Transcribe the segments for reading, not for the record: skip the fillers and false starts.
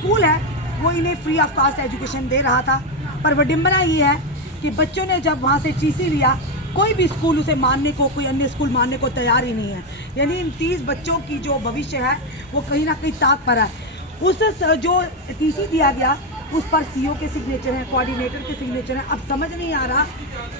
School है वो इन्हें फ्री ऑफ कॉस्ट एजुकेशन दे रहा था। पर विडंबना ये है कि बच्चों ने जब वहाँ से टीसी लिया, कोई भी स्कूल उसे मानने को, कोई अन्य स्कूल मानने को तैयार ही नहीं है। यानी इन 30 बच्चों की जो भविष्य है वो कहीं ना कहीं ताक पर है। उस जो टीसी दिया गया उस पर सीईओ के सिग्नेचर हैं, कोऑर्डिनेटर के सिग्नेचर हैं। अब समझ नहीं आ रहा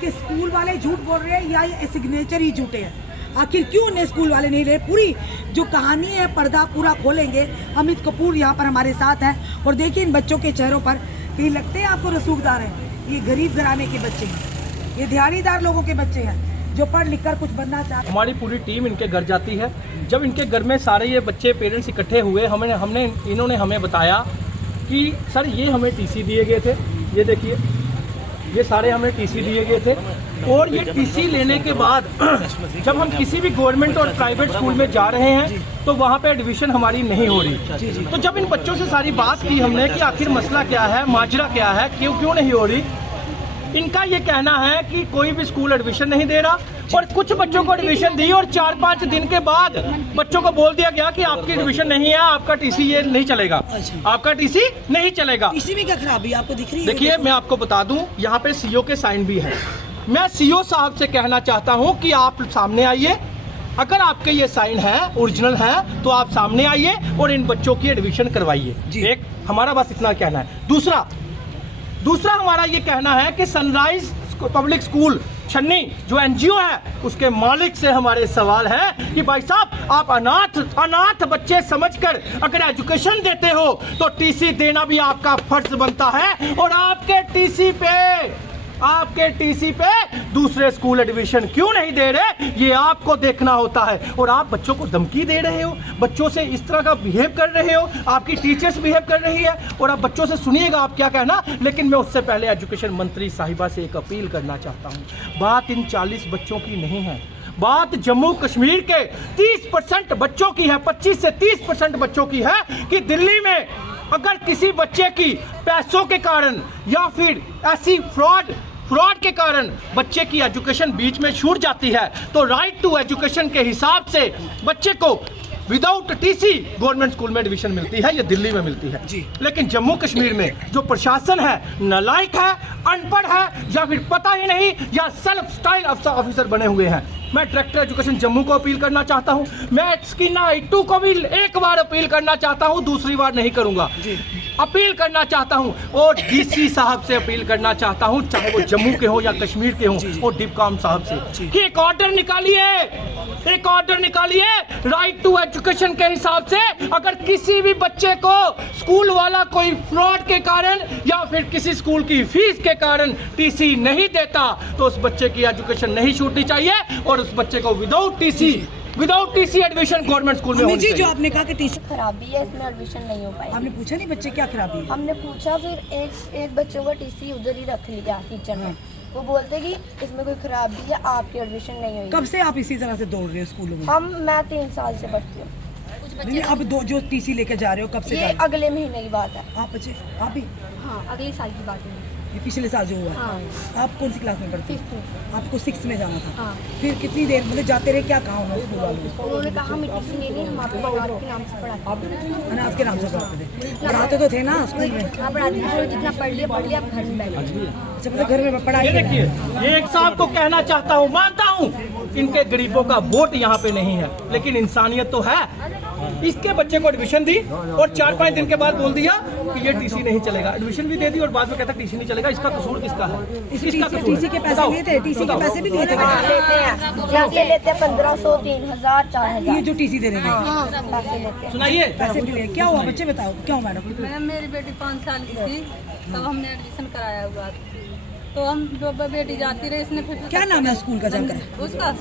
कि स्कूल वाले झूठ बोल रहे हैं या ये सिग्नेचर ही झूठे हैं। आखिर क्यों उन्हें स्कूल वाले नहीं रहे? पूरी जो कहानी है पर्दा पूरा खोलेंगे। अमित कपूर यहाँ पर हमारे साथ है और देखिए इन बच्चों के चेहरों पर कहीं लगते हैं आपको रसूखदार हैं। ये गरीब घराने के बच्चे हैं, ये दिहाड़ीदार लोगों के बच्चे हैं जो पढ़ लिख कर कुछ बनना चाहते हैं। हमारी पूरी टीम इनके घर जाती है। जब इनके घर में सारे ये बच्चे पेरेंट्स इकट्ठे हुए, इन्होंने हमें बताया कि सर ये हमें टीसी दिए गए थे, ये देखिए ये सारे हमें टीसी दिए गए थे। और ये टीसी लेने के बाद जब हम किसी भी गवर्नमेंट और प्राइवेट स्कूल में जा रहे हैं तो वहाँ पे एडमिशन हमारी नहीं हो रही। तो जब इन बच्चों से सारी बात की हमने कि आखिर मसला क्या है, माजरा क्या है, क्यों नहीं हो रही, इनका ये कहना है कि कोई भी स्कूल एडमिशन नहीं दे रहा। और कुछ बच्चों को एडमिशन दी और 4-5 दिन के बाद बच्चों को बोल दिया गया कि आपकी एडमिशन नहीं है, आपका टीसी ये नहीं चलेगा, आपका टीसी नहीं चलेगा। टीसी में क्या खराबी आपको दिख रही है? देखिए मैं आपको बता दूं, यहाँ पे सीईओ के साइन भी है। मैं सीईओ साहब से कहना चाहता हूँ कि आप सामने आइए, अगर आपके ये साइन है, ओरिजिनल है, तो आप सामने आइए और इन बच्चों की एडमिशन करवाइए। एक हमारा बस इतना कहना है। दूसरा हमारा ये कहना है कि सनराइज पब्लिक स्कूल छन्नी जो एनजीओ है उसके मालिक से हमारे सवाल है कि भाई साहब आप अनाथ बच्चे समझकर अगर एजुकेशन देते हो तो टीसी देना भी आपका फर्ज बनता है। और आपके टीसी पे दूसरे स्कूल एडमिशन क्यों नहीं दे रहे, ये आपको देखना होता है। और आप बच्चों को धमकी दे रहे हो, बच्चों से इस तरह का बिहेव कर रहे हो, आपकी टीचर्स बिहेव कर रही है। और आप बच्चों से सुनिएगा आप क्या कहना, लेकिन मैं उससे पहले एजुकेशन मंत्री साहिबा से एक अपील करना चाहता हूँ। बात इन 40 बच्चों की नहीं है, बात जम्मू कश्मीर के 30% बच्चों की है, 25 से 30% बच्चों की है कि दिल्ली में अगर किसी बच्चे की पैसों के कारण या फिर ऐसी फ्रॉड के कारण बच्चे की एजुकेशन बीच में छूट जाती है तो राइट टू एजुकेशन के हिसाब से बच्चे को विदाउट टीसी गवर्नमेंट स्कूल में एडमिशन मिलती है, ये दिल्ली में मिलती है जी। लेकिन जम्मू कश्मीर में जो प्रशासन है नालायक है, अनपढ़ है, या फिर पता ही नहीं, या सेल्फ स्टाइल ऑफिसर बने हुए हैं। मैं डायरेक्टर एजुकेशन जम्मू को अपील करना चाहता हूं, मैं स्कीना आइटू को भी एक बार अपील करना चाहता हूं, दूसरी बार नहीं करूंगा, अपील करना चाहता हूं। और डीसी साहब से अपील करना चाहता हूं, चाहे वो जम्मू के हो या कश्मीर के हो, और डिपकॉम साहब से कि एक ऑर्डर निकालिए राइट टू एजुकेशन के हिसाब से। अगर किसी भी बच्चे को स्कूल वाला कोई फ्रॉड के कारण या फिर किसी स्कूल की फीस के कारण टीसी नहीं देता तो उस बच्चे की एजुकेशन नहीं छूटनी चाहिए और उस बच्चे को without TC admission government school में होनी चाहिए। जो आपने कहा कि टीसी खराबी है, इसमें एडमिशन नहीं हो पाई। आपने पूछा नहीं बच्चे क्या खराबी है? हमने पूछा, फिर एक बच्चों का टीसी उधर ही रख लिया टीचर ने। वो बोलते कि इसमें कोई खराबी है, आपकी एडमिशन नहीं हुई। कब से आप इसी तरह से दौड़ रहे हो स्कूलों में? मैं 3 साल से पढ़ती हूँ। अब जो टीसी लेके जा रहे हो कब से? ये अगले महीने की बात है। आप भी? हाँ, अगले साल की बात है। ये पिछले साल जो हुआ? हाँ। आप कौन सी क्लास में पढ़ते? 5th। आपको 6 में जाना था? हाँ। फिर कितनी देर मतलब जाते रहे, क्या कहा उन्होंने स्कूल वालों को? उन्होंने कहा हमें टीसी नहीं दी, हम आपको अनाथ के नाम से पढ़ाते। अनाथ के नाम से पढ़ाते थे? पढ़ाते तो थे ना स्कूल में? हाँ, पढ़ाते थे, जितना पढ़ लिया आप घर में बैठे। अच्छा, मतलब घर में पढ़ाई। देखिए ये एक साहब को कहना चाहता हूँ, मानता हूँ इनके गरीबों का वोट यहाँ पे नहीं है, लेकिन इंसानियत तो है। इसके बच्चे को एडमिशन दी और 4-5 दिन के बाद बोल दिया कि ये टीसी नहीं चलेगा, एडमिशन भी दे दी और बाद में कहता टीसी नहीं चलेगा। इसका कसूर किसका है? टीसी के पैसे लिए थे, टीसी के पैसे भी लिए थे। लेते 1500, 3000, 4000। ये जो टीसी दे रहे हैं पैसे लेते। सुनाइए पैसे भी लिए। क्या हुआ बच्चे बताओ, क्यों मैडम? मैम मेरी बेटी 5 साल की थी तब हमने एडमिशन कराया हुआ, तो हम बेटी जाती रही, इसने फिर क्या नाम है स्कूल का जानकर? उसका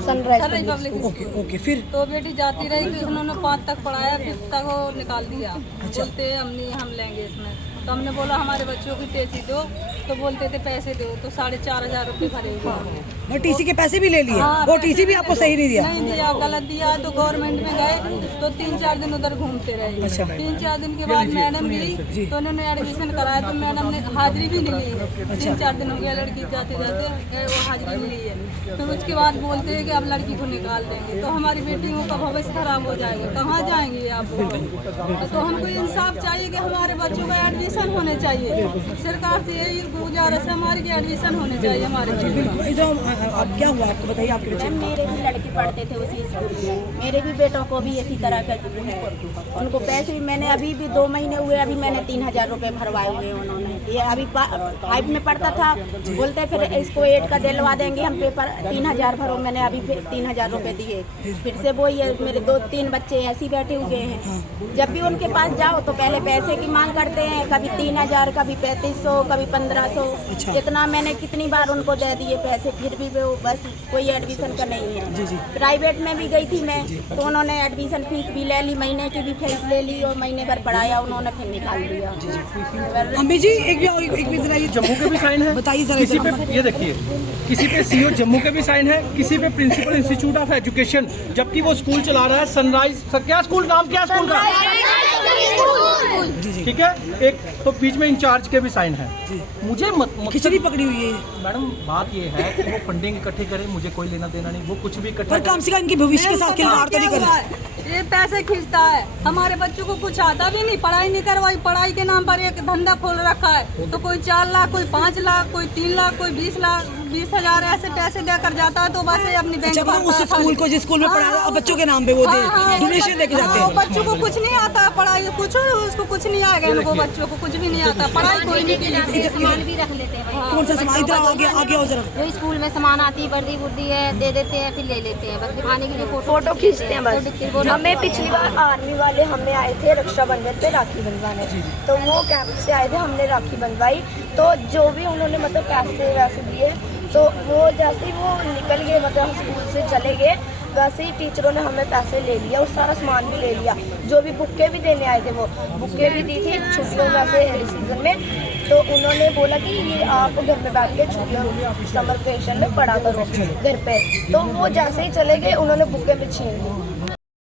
सनराइज पब्लिक। ओके फिर? तो बेटी जाती रही तो उन्होंने 5 तक पढ़ाया, 5th तक वो निकाल दिया। बोलते हम नहीं, हम लेंगे इसमें तो हमने बोला हमारे बच्चों की टीसी दो, तो बोलते थे पैसे दो, तो 4,500 रुपये भरे हुए हैं। और टीसी के पैसे भी ले लिए, हाँ, वो टीसी भी आपको सही नहीं दिया? नहीं दिया, गलत दिया। तो गवर्नमेंट में गए तो 3-4 दिन उधर घूमते रहे। अच्छा। 3-4 दिन के बाद मैडम गई तो उन्होंने एडमिशन कराया, तो मैडम ने हाजिरी भी नहीं ली है। 3-4 दिन हो गया लड़की जाते जाते वो हाजिरी नहीं ली है। फिर उसके बाद बोलते हैं कि अब लड़की को निकाल देंगे, तो हमारी बेटियों का भविष्य खराब हो जाएगा, कहाँ जाएंगे आप? तो हमको इंसाफ चाहिए कि हमारे बच्चों का एडमिशन होने चाहिए। सरकार से यही गुजारिश है हमारी कि एडमिशन होने चाहिए हमारे बच्चों का। अब क्या हुआ आपको बताइए, आपके बच्चे? मैम मेरे भी लड़के पढ़ते थे उसी स्कूल में, मेरे भी बेटों को भी इसी तरह का है। उनको पैसे भी मैंने अभी भी 2 महीने हुए, अभी मैंने 3,000 रुपये भरवाए हुए उन्होंने। ये अभी 5 में पढ़ता था, बोलते फिर इसको 8 का दिलवा देंगे हम, पेपर 3,000 भरो। मैंने अभी 3,000 रुपये दिए। फिर से वो ये मेरे 2-3 बच्चे ऐसे ही बैठे हुए हैं। जब भी उनके पास जाओ तो पहले पैसे की मांग करते हैं, कभी 3,000, कभी 3,500, कभी 1,500। इतना मैंने कितनी बार उनको दे दिए पैसे, फिर भी वो बस कोई एडमिशन का नहीं है। प्राइवेट में भी गई थी मैं, तो उन्होंने एडमिशन फीस भी ले ली, महीने की भी फीस ले ली और महीने भर पढ़ाया, उन्होंने फिर निकाल दिया। अम्मी जी एक भी जरा ये जम्मू के भी साइन है, बताइए जरा। किसी पे ये देखिए, किसी पे सीईओ जम्मू के भी साइन है, किसी पे प्रिंसिपल इंस्टीट्यूट ऑफ एजुकेशन, जबकि वो स्कूल चला रहा है सनराइज। क्या स्कूल, नाम क्या स्कूल का? ठीक है। एक तो बीच में इंचार्ज के भी साइन है। मुझे खिचड़ी पकड़ी हुई है मैडम, बात ये है कि वो फंडिंग इकट्ठे करे, मुझे कोई लेना देना नहीं, वो कुछ भी इकट्ठा पर कम से कम इनके भविष्य के साथ खिलवाड़ तो नहीं कर रहे। ये पैसे खींचता है, हमारे बच्चों को कुछ आता भी नहीं, पढ़ाई नहीं करवाई। पढ़ाई के नाम पर एक धंधा खोल रखा है, तो कोई 4 लाख, कोई 5 लाख, कोई 3 लाख, कोई 20 लाख, 20,000 ऐसे पैसे देकर जाता है। तो बस अपनी बैंक अच्छा, मतलब उस स्कूल को जिस स्कूल में पढ़ा रहा है, बच्चों के नाम पे वो डोनेशन देके जाते हैं। बच्चों को कुछ नहीं आता, पढ़ाई कुछ उसको कुछ नहीं आएगा, इनको बच्चों को कुछ भी नहीं आता, पढ़ाई कोई नहीं की। सामान भी रख लेते हैं। कौन सा सामान? इधर आगे आओ जरा। जो स्कूल में सामान आती है, वर्दी बुर्दी है, दे देते हैं, फिर ले लेते हैं, बस दिखाने के लिए फोटो खींचते हैं बस। हमें पिछली बार आर्मी वाले हमें आए थे रक्षाबंधन पे राखी बंधवाने, तो वो कैंप से आए थे, हमने राखी बंधवाई। तो जो भी उन्होंने मतलब पैसे वैसे दिए, तो वो जैसे ही वो निकल गए, मतलब स्कूल से चले गए, वैसे ही टीचरों ने हमें पैसे ले लिया और सारा सामान भी ले लिया। जो भी बुकें भी देने आए थे, वो बुकें भी दी थी छुट्टियों में से सीजन में। तो उन्होंने बोला कि ये आप घर में बैठ के छुट्टियों समर वेकेशन में पढ़ा करो घर पे। तो वो जैसे ही चले गए, उन्होंने बुकें भी छीन ली।